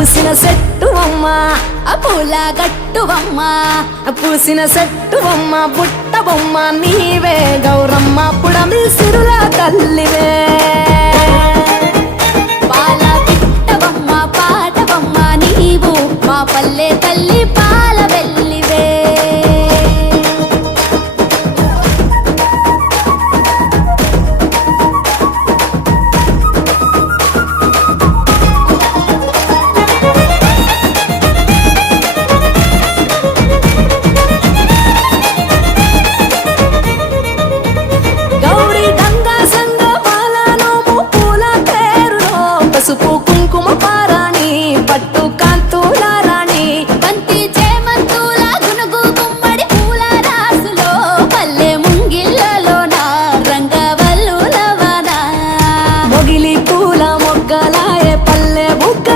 పూసిన చెట్టువమ్మ పూల గట్టువమ్మ పూసిన చెట్టువమ్మ బుట్ట బొమ్మ నీవే గౌరమ్మ పుడమి సిరుల తల్లివే